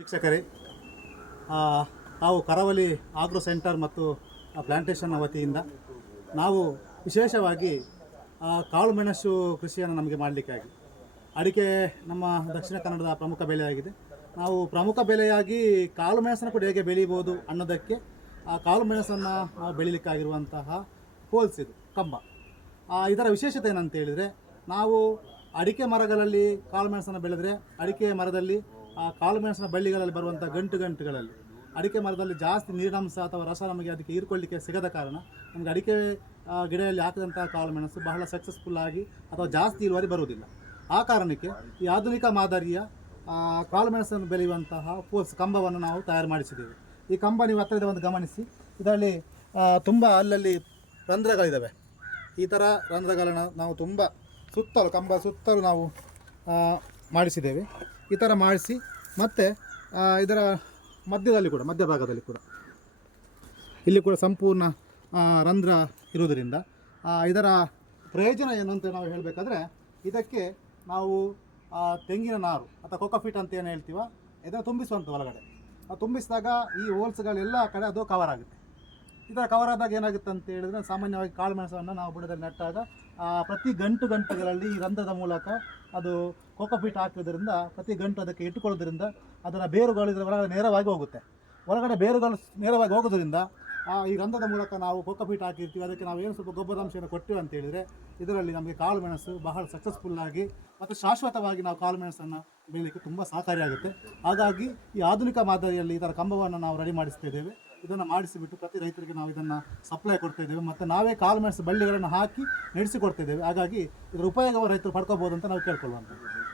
ವೀಕ್ಷಕರೇ ನಾವು ಕರಾವಳಿ ಆಗ್ರೋ ಸೆಂಟರ್ ಮತ್ತು ಪ್ಲಾಂಟೇಷನ್ ವತಿಯಿಂದ ನಾವು ವಿಶೇಷವಾಗಿ ಕಾಳು ಮೆಣಸು ಕೃಷಿಯನ್ನು ನಮಗೆ ಮಾಡಲಿಕ್ಕಾಗಿ ಅಡಿಕೆ ನಮ್ಮ ದಕ್ಷಿಣ ಕನ್ನಡದ ಪ್ರಮುಖ ಬೆಳೆಯಾಗಿದೆ. ನಾವು ಪ್ರಮುಖ ಬೆಳೆಯಾಗಿ ಕಾಳು ಮೆಣಸನ್ನು ಕೂಡ ಹೇಗೆ ಬೆಳೀಬೋದು ಅನ್ನೋದಕ್ಕೆ, ಆ, ಕಾಳು ಮೆಣಸನ್ನು ನಾವು ಬೆಳೀಲಿಕ್ಕಾಗಿರುವಂತಹ ಹೋಲ್ಸ್ ಇದು, ಕಂಬ. ಇದರ ವಿಶೇಷತೆ ಏನಂತ ಹೇಳಿದರೆ, ನಾವು ಅಡಿಕೆ ಮರಗಳಲ್ಲಿ ಕಾಳು ಮೆಣಸನ್ನು ಬೆಳೆದರೆ, ಅಡಿಕೆ ಮರದಲ್ಲಿ ಆ ಕಾಳು ಮೆಣಸಿನ ಬಳ್ಳಿಗಳಲ್ಲಿ ಬರುವಂಥ ಗಂಟು ಗಂಟುಗಳಲ್ಲಿ. ಅಡಿಕೆ ಮರದಲ್ಲಿ ಜಾಸ್ತಿ ನೀರಿನಾಂಶ ಅಥವಾ ರಸ ನಮಗೆ ಅದಕ್ಕೆ ಹೀರ್ಕೊಳ್ಳಿಕ್ಕೆ ಸಿಗದ ಕಾರಣ ನಮಗೆ ಅಡಿಕೆ ಗಿಡದಲ್ಲಿ ಹಾಕಿದಂಥ ಕಾಳು ಮೆಣಸು ಬಹಳ ಸಕ್ಸಸ್ಫುಲ್ ಆಗಿ ಅಥವಾ ಜಾಸ್ತಿ ಇಳುವರಿ ಬರುವುದಿಲ್ಲ. ಆ ಕಾರಣಕ್ಕೆ ಈ ಆಧುನಿಕ ಮಾದರಿಯ ಕಾಳುಮೆಣಸನ್ನು ಕಾಳು ಮೆಣಸನ್ನು ಬೆಳೆಯುವಂತಹ ಪೋಸ್ ಕಂಬವನ್ನು ನಾವು ತಯಾರು ಮಾಡಿಸಿದ್ದೇವೆ. ಈ ಕಂಬ ನೀವು ಹತ್ತಿರದ ಒಂದು ಗಮನಿಸಿ. ಇದರಲ್ಲಿ ತುಂಬ ಅಲ್ಲಲ್ಲಿ ರಂಧ್ರಗಳಿದ್ದಾವೆ ಈ ಥರ ರಂಧ್ರಗಳನ್ನು ನಾವು ತುಂಬ ಸುತ್ತಲೂ, ಕಂಬ ಸುತ್ತಲೂ ನಾವು ಮಾಡಿಸಿದ್ದೇವೆ. ಈ ಥರ ಮಾಡಿಸಿ, ಮತ್ತು ಇದರ ಮಧ್ಯದಲ್ಲಿ ಕೂಡ ಮಧ್ಯಭಾಗದಲ್ಲಿ ಕೂಡ. ಇಲ್ಲಿ ಕೂಡ ಸಂಪೂರ್ಣ ರಂಧ್ರ ಇರುವುದರಿಂದ ಇದರ ಪ್ರಯೋಜನ ಏನು ಅಂತ ನಾವು ಹೇಳಬೇಕಾದ್ರೆ, ಇದಕ್ಕೆ ನಾವು ತೆಂಗಿನ ನಾರು, ಅಥವಾ ಕೊಕೊಫಿಟ್ ಅಂತ ಏನು ಹೇಳ್ತೀವ, ಇದನ್ನು ತುಂಬಿಸುವಂಥ ಒಳಗಡೆ. ತುಂಬಿಸಿದಾಗ ಈ ಹೋಲ್ಸ್ಗಳೆಲ್ಲ ಕಡೆ ಅದು ಕವರ್ ಆಗುತ್ತೆ. ಇದರ ಕವರ್ ಆದಾಗ ಏನಾಗುತ್ತೆ ಅಂತ ಹೇಳಿದ್ರೆ ಸಾಮಾನ್ಯವಾಗಿ ಕಾಳುಮೆಣಸನ್ನು ನಾವು ಬುಡದಲ್ಲಿ ನೆಟ್ಟಾಗ ಪ್ರತಿ ಗಂಟು ಗಂಟುಗಳಲ್ಲಿ ಈ ರಂಧ್ರದ ಮೂಲಕ ಅದು ಕೋಕೋಪೀಟ್ ಹಾಕೋದ್ರಿಂದ ಪ್ರತಿ ಗಂಟು ಅದಕ್ಕೆ ಇಟ್ಟುಕೊಳ್ಳೋದ್ರಿಂದ ಅದರ ಬೇರುಗಳು ಇದರ ಒಳಗಡೆ ನೇರವಾಗಿ ಹೋಗುತ್ತೆ. ಒಳಗಡೆ ಬೇರುಗಳು ನೇರವಾಗಿ ಹೋಗೋದ್ರಿಂದ ಈ ರಂಧ್ರದ ಮೂಲಕ ನಾವು ಕೋಕೋಪೀಟ್ ಹಾಕಿರ್ತೀವಿ, ಅದಕ್ಕೆ ನಾವು ಏನು ಸ್ವಲ್ಪ ಗೊಬ್ಬರಾಂಶವನ್ನು ಕೊಟ್ಟಿವಿ ಅಂತ ಹೇಳಿದರೆ ಇದರಲ್ಲಿ ನಮಗೆ ಕಾಳು ಮೆಣಸು ಬಹಳ ಸಕ್ಸಸ್ಫುಲ್ಲಾಗಿ ಮತ್ತು ಶಾಶ್ವತವಾಗಿ ನಾವು ಕಾಳು ಮೆಣಸನ್ನು ಬೆಳೀಲಿಕ್ಕೆ ತುಂಬ ಸಹಕಾರಿಯಾಗುತ್ತೆ. ಹಾಗಾಗಿ ಈ ಆಧುನಿಕ ಮಾದರಿಯಲ್ಲಿ ಇದರ ಕಂಬವನ್ನು ನಾವು ರೆಡಿ ಮಾಡಿಸ್ತಾ ಇದ್ದೇವೆ. ಇದನ್ನು ಮಾಡಿಸಿಬಿಟ್ಟು ಪ್ರತಿ ರೈತರಿಗೆ ನಾವು ಇದನ್ನು ಸಪ್ಲೈ ಕೊಡ್ತಾ ಇದ್ದೇವೆ. ಮತ್ತು ನಾವೇ ಕಾಳು ಮೆಣಸು ಬಳ್ಳಿಗಳನ್ನು ಹಾಕಿ ನಡೆಸಿ ಕೊಡ್ತಾ ಇದ್ದೇವೆ. ಹಾಗಾಗಿ ಇದರ ಉಪಯೋಗವ ರೈತರು ಪಡ್ಕೋಬೋದು ಅಂತ ನಾವು ಕೇಳ್ಕೊಳ್ಳುವಂಥದ್ದು.